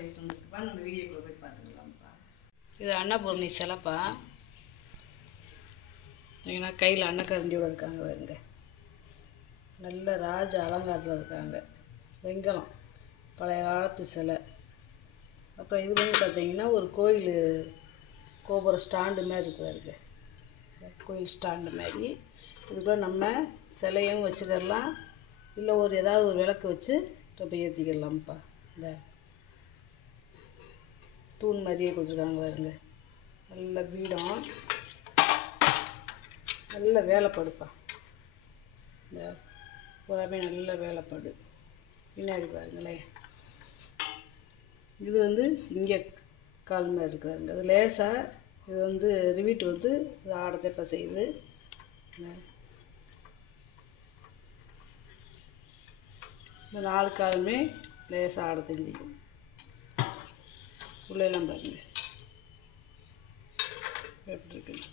Collection வந்துருக்குப்பா. நம்ம வீடியோக்குள்ளே போய் பார்த்துக்கலாம்ப்பா. இது அன்னபூர்ணி சிலைப்பா. ஏன்னா கையில் அன்னக்கரண்டியோடு இருக்காங்க பாருங்க. நல்ல ராஜ அலங்காரத்தில் இருக்காங்க. வெங்கலம் பழைய காலத்து சிலை. அப்புறம் இது வந்து பார்த்திங்கன்னா ஒரு கோயில் கோபுர ஸ்டாண்டு மாதிரி இருக்குதுங்க. கோயில் ஸ்டாண்டு மாதிரி இதுக்குள்ளே நம்ம சிலையும் வச்சுக்கலாம், இல்லை ஏதாவது ஒரு விளக்கு வச்சு ரொம்ப ஏற்றிக்கலாம்ப்பா. இந்த தூண் மாதிரியே கொடுத்துருக்காங்க பாருங்க. நல்ல பீடம், நல்ல வேலைப்படுப்பா. இந்த பூராமே நல்ல வேலைப்பாடு. பின்னாடி பாருங்களேன், இது வந்து சிங்க கால் மாதிரி இருக்காருங்க. அது லேசாக இது வந்து ரிவீட் வந்து இது ஆடத்தை செய்யுது. இந்த 4 காலுமே லேசாக ஆட தெரிஞ்சிக்கும். உள்ளெல்லாம் பாருங்க எப்படி இருக்குங்க.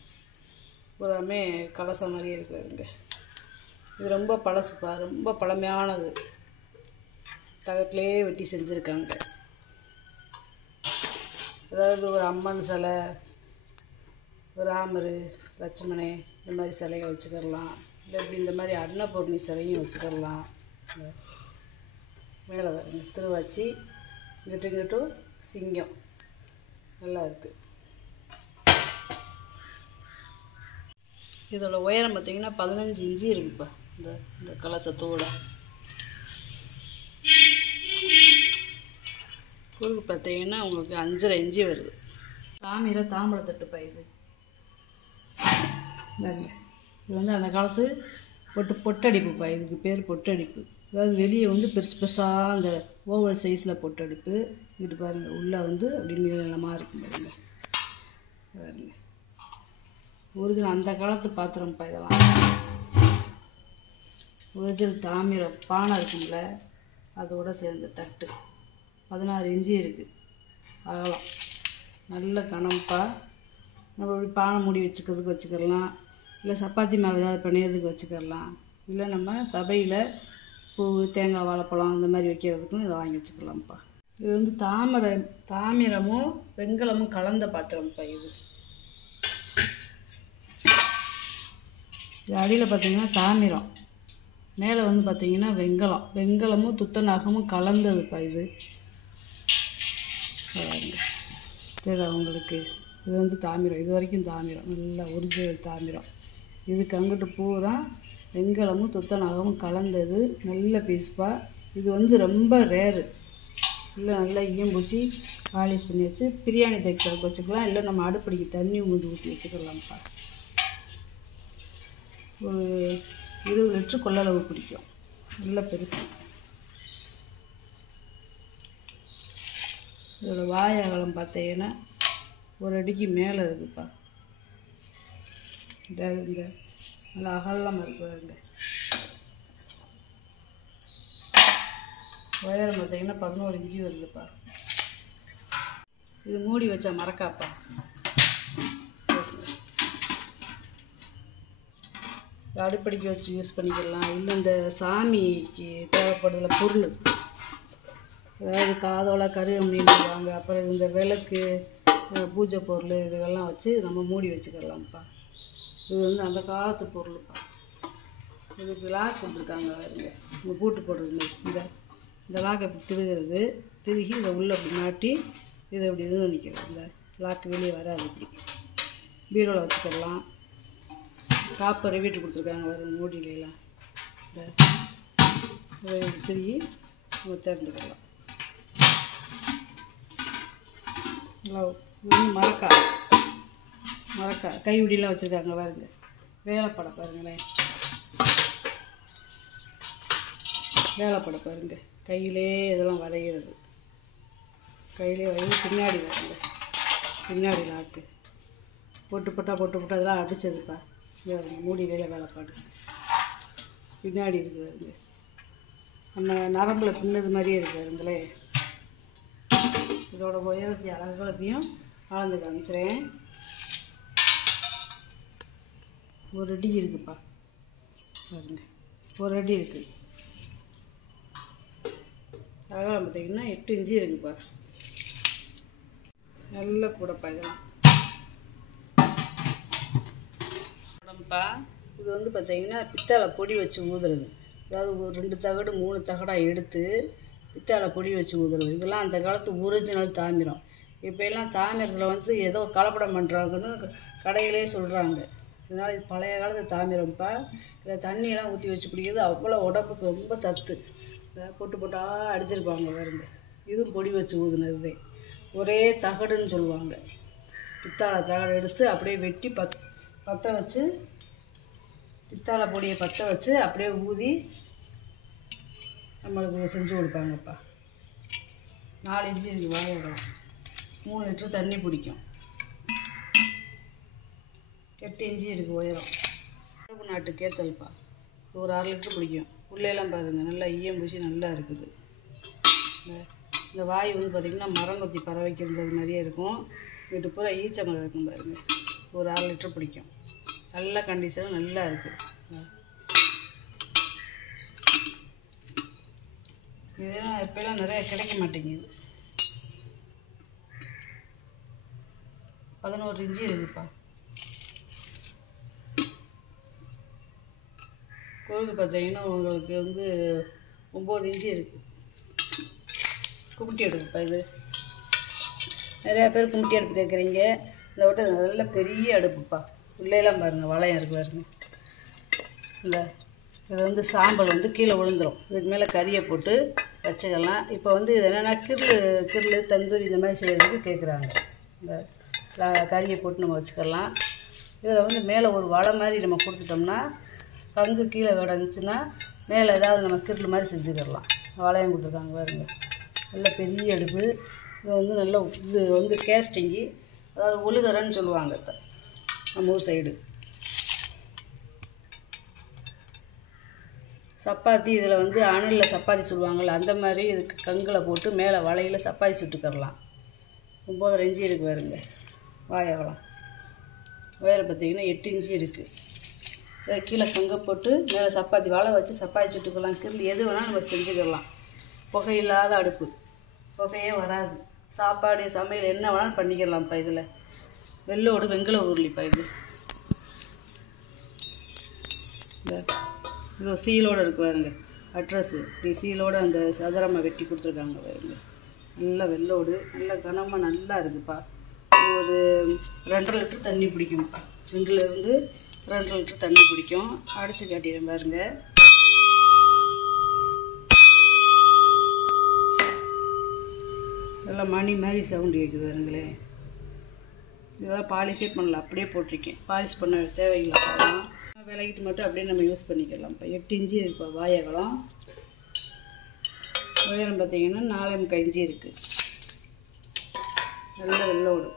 பூராமே கலசம் மாதிரியே இருக்காருங்க. இது ரொம்ப பழசுப்பா, ரொம்ப பழமையானது. தகட்டிலே வெட்டி செஞ்சுருக்காங்க. அதாவது ஒரு அம்மன் சிலை, ஒரு ராமர் லட்சுமணே இந்த மாதிரி சிலைகள் வச்சுக்கிடலாம். இல்லை இப்படி இந்த மாதிரி அன்னபூர்ணி சிலையும் வச்சுக்கிடலாம். மேலே பாருங்க திருவாச்சி, இங்கிட்டும் சிங்கம் நல்லா இருக்குது. இதோட உயரம் பார்த்திங்கன்னா 15 இன்ச்சு இருக்குப்பா. இந்த கலசத்தோட குறுக்கு பார்த்தீங்கன்னா உங்களுக்கு 5.5 இன்ச்சு வருது. தாம்பழத்தட்டுப்பா இது. இது வந்து அந்த காலத்து பொட்டடிப்புப்பா. இதுக்கு பேர் பொட்டடிப்பு. அதாவது வெளியே வந்து பெருசு பெருசாக அந்த ஓவல் சைஸில் பொட்டடிப்பு. இங்கிட்டு பாருங்கள், உள்ளே வந்து அப்படி நீளமாக இருக்கும் பாருங்க. பாருங்க, ஒரிஜினல் அந்த காலத்து பாத்திரம்ப்பா இதெல்லாம். ஒரிஜினல் தாமிரம் பானை இருக்குங்கள, அதோடு சேர்ந்த தட்டு 16 இன்ச்சு இருக்குது அகலம். நல்ல கனம்ப்பா. நம்ம இப்படி பானை மூடி வச்சுக்கிறதுக்கு வச்சுக்கலாம், இல்லை சப்பாத்தி மாவு ஏதாவது பிணையிறதுக்கு வச்சுக்கலாம், இல்லை நம்ம சபையில் பூ தேங்காய் வாழைப்பழம் இந்த மாதிரி வைக்கிறதுக்கும் இதை வாங்கி வச்சுக்கலாம்ப்பா. இது வந்து தாமிரமும் வெங்கலமும் கலந்த பாத்திரம்ப்பா. இது அடியில் பார்த்திங்கன்னா தாமிரம், மேலே வந்து பார்த்திங்கன்னா வெங்கலமும் துத்தநாகமும் கலந்ததுப்பா. இது தெரியுதா உங்களுக்கு? இது வந்து தாமிரம், இது வரைக்கும் தாமிரம், நல்ல ஒரிஜினல் தாமிரம். இதுக்கு அங்கிட்டு பூரா வெங்கலமும் துத்தநாகமும் கலந்தது. நல்ல பீஸ்ப்பா. இது வந்து ரொம்ப ரேரு. இல்லை நல்லா ஈயம் பூசி பாலிஷ் பண்ணி வச்சு பிரியாணி தைக்கிறதுக்கு வச்சுக்கலாம், இல்லை நம்ம அடுப்படிக்கு தண்ணி ஊற்றி வச்சுக்கலாம்ப்பா. ஒரு 20 லிட்டரு கொள்ளளவு பிடிக்கும். நல்ல பெருசு. இதோட வாய் அகலம் பார்த்தீங்கன்னா 1 அடிக்கு மேலே இருக்குப்பா. இந்த நல்லா அகலமாக இருக்குதுங்க. உயரம் பார்த்தீங்கன்னா 11 இன்ச்சு வருதுப்பா. இது மூடி வச்சா மறக்காப்பா. அடுப்படிக்கு வச்சு யூஸ் பண்ணிக்கலாம், இல்லை இந்த சாமிக்கு தேவைப்படுற பொருள், அதாவது காதோல கருகம்னு சொல்லுவாங்க, அப்புறம் இந்த விளக்கு பூஜை பொருள் இதுகெல்லாம் வச்சு நம்ம மூடி வச்சுக்கலாம்ப்பா. இது வந்து அந்த காலத்து பொருள்ப்பா. இதுக்கு லாக் கொடுத்துருக்காங்க பாருங்க. இந்த பூட்டு போடுறது இந்த லாக் அப்படி திருகிறது, திருகி இதை உள்ளே அப்படி மாட்டி இதை அப்படி இது நிற்கிறது. இந்த லாக்கு வெளியே வராது. இப்படி பீரோவில் வச்சுக்கலாம். காப்பை ரிவீட்டு கொடுத்துருக்காங்க பாருங்க மூடிலாம். இதை திருகி நம்ம திறந்துக்கலாம். மரக்கா கைவிடிலாம் வச்சுருக்காங்க பாருங்க. வேலைப்படை பாருங்களேன், வேலைப்படை பாருங்க. கையிலே இதெல்லாம் வரைகிறது, கையிலே வரைகிறது. பின்னாடி பாருங்க, பின்னாடி லாக்கு போட்டு அதெல்லாம் அடித்ததுப்பா. மூடியிலே வேலைப்பாடு பின்னாடி இருக்குதுங்க. நம்ம நரம்பில் பின்னது மாதிரியே இருக்குதுங்களே. இதோட உயரத்தையும் அகலத்தையும் அளந்து காமிச்சிறேன். 1 அடி இருக்குப்பா பாருங்க. 1 அடி இருக்குது. அகலம் பார்த்திங்கன்னா 8 இன்ச்சு இருக்குப்பா. நல்ல கூடப்பா இதெல்லாம் உடம்பா. இது வந்து பார்த்தீங்கன்னா பித்தளை பொடி வச்சு ஊதுறது. அதாவது ஒரு 2 தகடு 3 தகடாக எடுத்து பித்தளை பொடி வச்சு ஊதுறது. இதெல்லாம் அந்த காலத்து ஒரிஜினல் தாமிரம். இப்போ எல்லாம் தாமிரத்தில் வந்து ஏதோ கலப்படம் பண்ணுறாங்கன்னு கடையிலே சொல்கிறாங்க. இதனால் இது பழைய காலத்து தாமிரம்ப்பா. இதை தண்ணியெல்லாம் ஊற்றி வச்சு குடிக்கிறது அவ்வளோ உடம்புக்கு ரொம்ப சத்து. பொட்டு பொட்டாக அடிச்சிருப்பாங்க பாருங்க. இதுவும் பொடி வச்சு ஊதுனது. ஒரே தகடுன்னு சொல்லுவாங்க. பித்தாளை தகடு எடுத்து அப்படியே வெட்டி பற்ற வச்சு பித்தாளை பொடியை பற்ற வச்சு அப்படியே ஊதி நம்மளுக்கு செஞ்சு கொடுப்பாங்கப்பா. 4 இன்ச்சு இருக்குது வாழைப்பழம். 3 லிட்டர் தண்ணி பிடிக்கும். 8 இன்ச்சு இருக்குது உயரம். அரபு நாட்டு கேத்தல்ப்பா. ஒரு 1/2 லிட்டர் பிடிக்கும். உள்ளேலாம் பாருங்கள் நல்லா ஈயம் பூசி நல்லா இருக்குது. இந்த வாய் வந்து பார்த்திங்கன்னா மரங்கொத்தி பறவைக்கு இருந்தது மாதிரியே இருக்கும். வீட்டு பூரா ஈச்ச மரம் இருக்கும் பாருங்கள். ஒரு 1/2 லிட்டர் பிடிக்கும். நல்ல கண்டிஷனும் நல்லா இருக்குது. இதெல்லாம் இப்போலாம் நிறைய கிடைக்க மாட்டேங்குது. 11 இன்ச்சு இருக்குதுப்பா. குறுக்கு பார்த்தீங்கன்னா உங்களுக்கு வந்து 9 இன்ச்சு இருக்குது. கும்பிட்டி அடுப்புப்பா இது. நிறையா பேர் கும்பிட்டி அடுப்பு கேட்குறீங்க. இதை விட்டு நல்ல பெரிய அடுப்புப்பா. உள்ளேலாம் பாருங்கள் வளையம் இருக்குது பாருங்க. இது வந்து சாம்பல் வந்து கீழே விழுந்துடும். இதுக்கு மேலே கறியை போட்டு வச்சுக்கலாம். இப்போ வந்து இது என்னென்னா கிர்லு தந்தூரி இந்த மாதிரி செய்கிறதுக்கு கேட்குறாங்க. இந்த கறியை போட்டு நம்ம வச்சுக்கலாம். இதில் வந்து மேலே ஒரு வலை மாதிரி நம்ம கொடுத்துட்டோம்னா கங்கு கீழே கிடந்துச்சுன்னா மேலே ஏதாவது நம்ம கிர்லு மாதிரி செஞ்சுக்கிடலாம். வளையம் கொடுத்துருக்காங்க பாருங்க. நல்ல பெரிய அடுப்பு. இது வந்து நல்ல இது வந்து கேஸ்டிங்கி, அதாவது ஒழுகரன்னு சொல்லுவாங்க நம்ம ஊர் சைடு. சப்பாத்தி இதில் வந்து அனலில் சப்பாத்தி சொல்லுவாங்கள்ல அந்த மாதிரி இதுக்கு கங்கில் போட்டு மேலே வலையில் சப்பாத்தி சுட்டுக்கரலாம். 9 இன்ச்சு இருக்குது பாருங்க வாயகலம். உயரம் பார்த்திங்கன்னா 8 இன்ச்சு இருக்குது. இதை கீழே கங்கை போட்டு மேலே சப்பாத்தி வலை வச்சு சப்பாத்தி சுட்டுக்கலாம். கிரில் எது வேணாலும் நம்ம செஞ்சுக்கலாம். புகையில்லாத அடுப்பு, புகையே வராது. சாப்பாடு சமையல் என்ன வேணாலும் பண்ணிக்கலாம்ப்பா. இதில் வெள்ளோடு வெங்கல உருளிப்பா. இது சீலோடு இருக்கு பாருங்க. அட்ரஸ்ஸு இப்படி சீலோடு அந்த சதுரமாக வெட்டி கொடுத்துருக்காங்க பாருங்க. நல்லா வெள்ளோடு நல்ல கனமாக நல்லா இருக்குதுப்பா. ஒரு 2.5 லிட்டர் தண்ணி பிடிக்கும்ப்பா. 2லேருந்து 2.5 லிட்டர் தண்ணி பிடிக்கும். அடித்து காட்டிடுறேன் பாருங்க. நல்லா மணி மாதிரி சவுண்டு கேட்குது பாருங்களேன். இதெல்லாம் பாலிஷே பண்ணல, அப்படியே போட்டிருக்கேன். பாலிஷ் பண்ண தேவையில்லை. விலகிட்டு மட்டும் அப்படியே நம்ம யூஸ் பண்ணிக்கலாம். இப்போ 8 இன்ச்சு இருக்குப்பா வாயகலம். உயரம் பார்த்தீங்கன்னா 4.25 இன்ச்சு இருக்குது. நல்ல வெள்ளோடு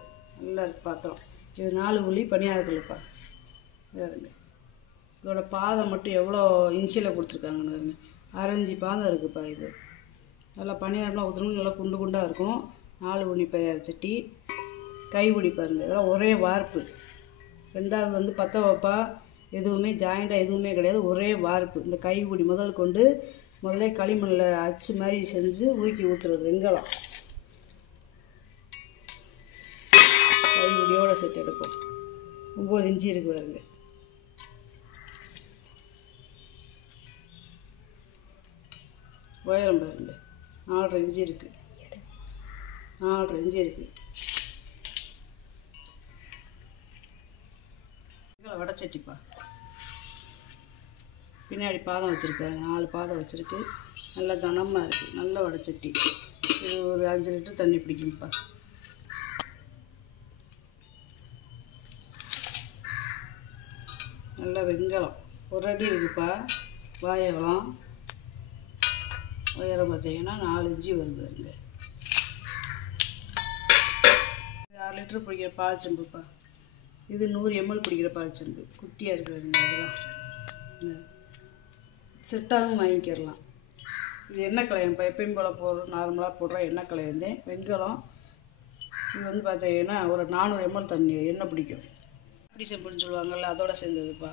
நல்லா இருக்குது பாத்திரம். இது 4 உளி பனியாருக்குள்ளப்பா. இதோட பாதம் மட்டும் எவ்வளோ இன்ச்சில் கொடுத்துருக்காங்கன்னு 1/2 இன்ச்சு பாதம் இருக்குதுப்பா. இது நல்லா பனியாரெலாம் ஊற்றணும். நல்லா குண்டு குண்டாக இருக்கும். 4 உளி பையார் சட்டி. கைப்பிடி பாருங்கள். இதெல்லாம் ஒரே வார்ப்பு. 2வது வந்து பற்ற வைப்பா. எதுவுமே ஜாயிண்டாக எதுவுமே கிடையாது. ஒரே வார்ப்பு. இந்த கைப்பிடி முதல் கொண்டு முதல்ல களிமண்ணில் அச்சு மாதிரி செஞ்சு ஊக்கி ஊற்றுறது வெங்கலம். கைப்பிடியோடு சேர்த்து எடுப்போம். 9 இன்ச்சு இருக்குது பாருங்க. உயரம் பாருங்க 4.5 இன்ச்சு இருக்குது. 4.5 இன்ச்சு இருக்குது. வடைச்சட்டிப்பா. பின்னாடி பாதம் வச்சுருக்காங்க. 4 பாதம் வச்சுருக்கு. நல்ல கனமாக இருக்குது. நல்ல வடைச்சட்டி. இது ஒரு 5 லிட்டர் தண்ணி பிடிக்கும்ப்பா. நல்ல வெங்கலம். ஒரு அடி இருக்குப்பா வாயகலம். உயரம் பார்த்தீங்கன்னா 4 இன்ச்சு வருது. அங்கே 6 லிட்டர் பிடிக்கிற பால் செம்புப்பா. இது 100 ml பிடிக்கிற பால் செம்பு. குட்டியாக இருக்குதுங்க. இதெல்லாம் செட்டாகவும் வாங்கிக்கிறலாம். இது எண்ணெய் கலையம்ப்பா. எப்பயும் போல் போடுறோம், நார்மலாக போடுற எண்ணெய் கலையந்தேன். வெங்கலம். இது வந்து பார்த்தீங்கன்னா ஒரு 400 ml தண்ணி எண்ணெய் பிடிக்கும். அப்படி செம்புன்னு சொல்லுவாங்கள்ல அதோட சேர்ந்ததுப்பா.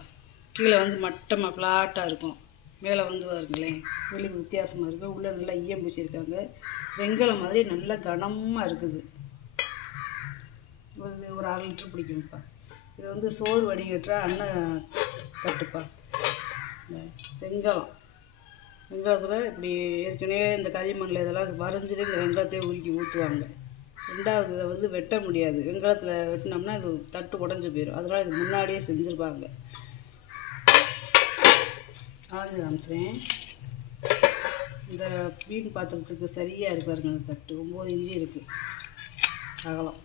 கீழே வந்து மட்டமாக ஃப்ளாட்டாக இருக்கும். மேலே வந்து பாருங்களேன் வெளியே வித்தியாசமாக இருக்குது. உள்ளே நல்லா ஈயம் பூசியிருக்காங்க. வெங்கலம் மாதிரி நல்லா கனமாக இருக்குது. ஒரு 1/2 லிட்டர் பிடிக்கும்ப்பா. இது வந்து சோறு வடிகட்டுற அண்ணன் தட்டுப்பா. வெங்காயத்தில் இப்படி ஏற்கனவே இந்த களிமண்ணில் இதெல்லாம் வரைஞ்சிட்டு இந்த வெங்காயத்தையே உருக்கி ஊற்றுவாங்க. ரெண்டாவது இதை வந்து வெட்ட முடியாது, வெங்காயத்தில் வெட்டினோம்னா இது தட்டு உடஞ்சி போயிடும். அதனால் இது முன்னாடியே செஞ்சுருப்பாங்க. காமிச்சிறேன். இந்த மீன் பாத்திரத்துக்கு சரியாக இருப்பாருங்க அந்த தட்டு. 9 இன்ச்சு இருக்குது அகலம்.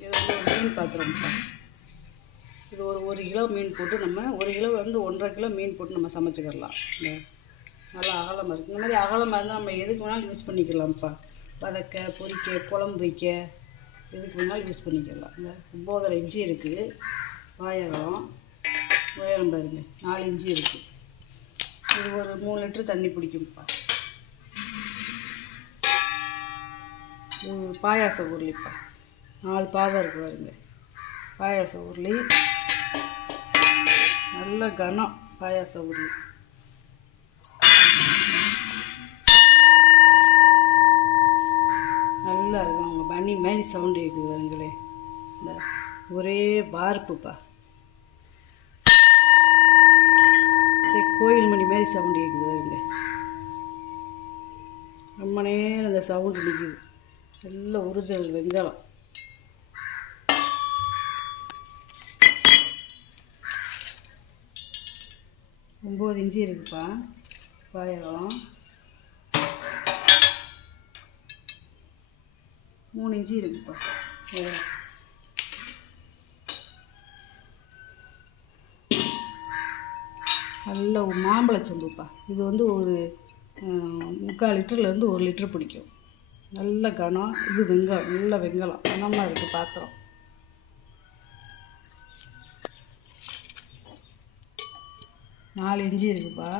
இது வந்து ஒரு மீன் பாத்திரம்ப்பா. இது ஒரு 1 கிலோ மீன் போட்டு நம்ம 1 கிலோ வந்து 1.5 கிலோ மீன் போட்டு நம்ம சமைச்சிக்கிடலாம். நல்லா அகலமாக இருக்குது. இந்த மாதிரி அகலமாக இருந்தால் நம்ம எதுக்கு வேணாலும் யூஸ் பண்ணிக்கலாம்ப்பா. வதக்க, பொரிக்க, குழம்பு வைக்க எதுக்கு வேணாலும் யூஸ் பண்ணிக்கலாம். இந்த 9.5 இன்ச்சு இருக்குது வாயகம். உயரம் பாருங்க 4 இன்ச்சு இருக்குது. இது ஒரு 3 லிட்டர் தண்ணி பிடிக்கும்ப்பா. இது பாயாச உருளிப்பா. 4 பாதம் இருக்குது பாருங்க. பாயாச உருளி நல்ல கனம். பாயாச உருளி நல்லா இருக்கும். அவங்க பண்ணி மாதிரி சவுண்டு கேட்குது பாருங்களே. இந்த ஒரே பார்ப்புப்பா. கோயில் மணி மாதிரி சவுண்டு கேட்குது பாருங்க. ரொம்ப நேரம் அந்த சவுண்டு நிற்குது. நல்ல ஒரிஜினல் வெங்காயம். ஒம்பது இன்ச்சு இருக்குப்பா பாயகம். 3 இன்ச்சு இருக்குப்பா. நல்ல மாம்பழச்சம்புப்பா. இது வந்து ஒரு 3/4 லிட்டர்லேருந்து 1 லிட்டர் பிடிக்கும். நல்ல கனம். இது வெங்காயம், நல்ல வெங்காயம் கனமாக இருக்குது பாத்திரம். நாலு இன்ச்சு இருக்குப்பா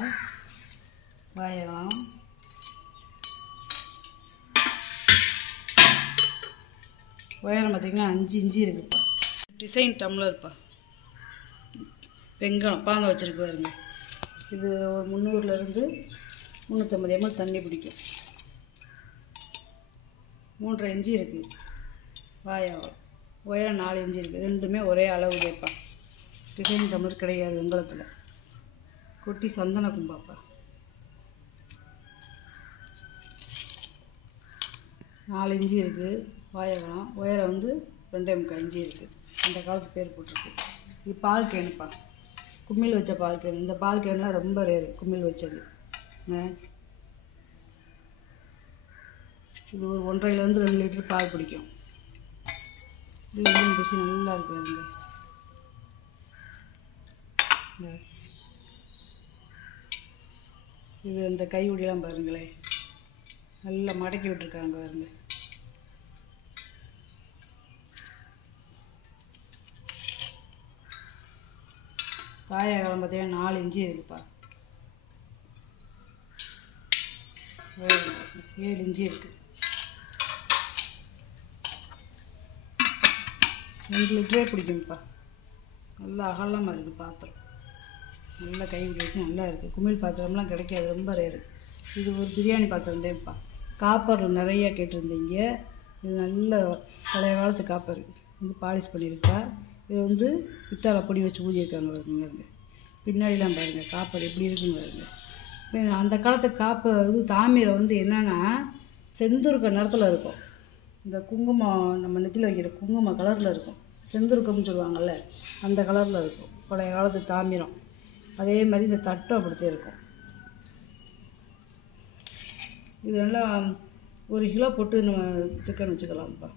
பாயகம். உயரம் பார்த்திங்கன்னா 5 இன்ச்சு இருக்குப்பா. டிசைன் டம்ளர்ப்பா. வெங்காயம் பானை வச்சுருக்கு பாருங்க. இது ஒரு 300லேருந்து 350 ml தண்ணி பிடிக்கும். 3.5 இன்ச்சு இருக்குது பாயகம். உயரம் 4 இன்ச்சு இருக்குது. ரெண்டுமே ஒரே அளவு கேட்பா. டிசைன் டம்ளர் கிடையாது வெங்காயத்தில். கொட்டி சந்தன கும்பாப்பா. 4 இன்ச்சு இருக்குது பாயகம். உயரம் வந்து 2.25 இன்ச்சு இருக்குது. அந்த காலத்து பேர் போட்டிருக்கு. இது பால் கேனுப்பா. கும்மில் வச்ச பால் கேன். இந்த பால் கேன்லாம் ரொம்ப ரேரு கும்மில் வச்சது. இது ஒரு 1.5லேருந்து 2 லிட்டர் பால் பிடிக்கும். இது மீன் பிசி நல்லா இருக்குங்க. இது இந்த கையுடியெல்லாம் பாருங்களேன், நல்லா மடக்கி விட்டுருக்காங்க பாருங்க. பாயகம் பார்த்தீங்கன்னா 4 இன்ச்சு இருக்குப்பா. 7 இன்ச்சு இருக்குது. 2 லிட்டரே பிடிக்கும்ப்பா. நல்லா அகலமாக இருக்குது பாத்திரம். நல்லா கை வச்சு நல்லா இருக்குது. குமிழ் பாத்திரம்லாம் கிடைக்காது, ரொம்ப ரேரு. இது ஒரு பிரியாணி பாத்திரம் தேவைப்பா. காப்பர் நிறையா கேட்டிருந்தீங்க. இது நல்ல பழைய காலத்து காப்பர். வந்து பாலிஷ் பண்ணியிருக்கா. இது வந்து பித்தாளை பொடி வச்சு ஊதியிருக்காங்க பாருங்க. பின்னாடிலாம் பாருங்கள் காப்பர் எப்படி இருக்குன்னு பாருங்கள். அந்த காலத்து காப்பர் வந்து தாமீரை வந்து என்னென்னா செந்துருக்க நிறத்தில் இருக்கும். இந்த குங்குமம் நம்ம நெத்தியில் வைக்கிற குங்குமம் கலரில் இருக்கும். செந்துருக்கம்னு சொல்லுவாங்கள்ல, அந்த கலரில் இருக்கும் பழைய காலத்து தாமிரம். அதே மாதிரி இந்த தட்டும் அப்படித்தான் இருக்கும். இது நல்லா 1 கிலோ போட்டு நம்ம சிக்கன் வச்சுக்கலாம்ப்பா.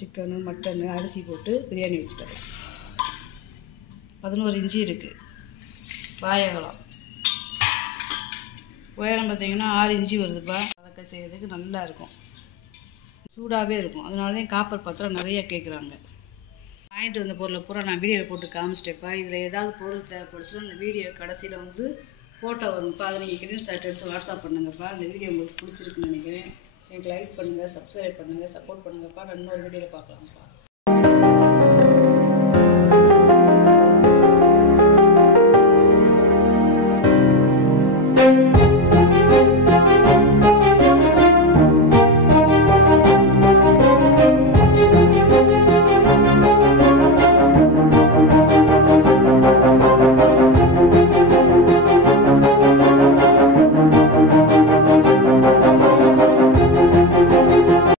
சிக்கனு மட்டனு அரிசி போட்டு பிரியாணி வச்சுக்கலாம். 11 இன்ச்சு இருக்குது பாயகம். உயரம் பார்த்திங்கன்னா 6 இன்ச்சு வருதுப்பா. வதக்க செய்கிறதுக்கு நல்லா இருக்கும், சூடாகவே இருக்கும். அதனால தான் காப்பர் பாத்திரம் நிறையா கேட்குறாங்க. வாங்கிட்டு வந்த பொருளை பூரா நான் வீடியோவில் போட்டு காமிச்சிட்டேப்பா. இதில் ஏதாவது பொருள் தேவைப்படுச்சுன்னா அந்த வீடியோ கடைசியில் வந்து ஃபோட்டோ வரும்ப்பா. அதை நீங்கள் ஸ்க்ரீன்ஷாட் எடுத்து வாட்ஸ்அப் பண்ணுங்கப்பா. இந்த வீடியோ உங்களுக்கு பிடிச்சிருக்குன்னு நினைக்கிறேன். எனக்கு லைக் பண்ணுங்கள், சப்ஸ்கிரைப் பண்ணுங்கள், சப்போர்ட் பண்ணுங்கப்பா. நான் இன்னொரு வீடியோவில் பார்க்கலாம்ப்பா.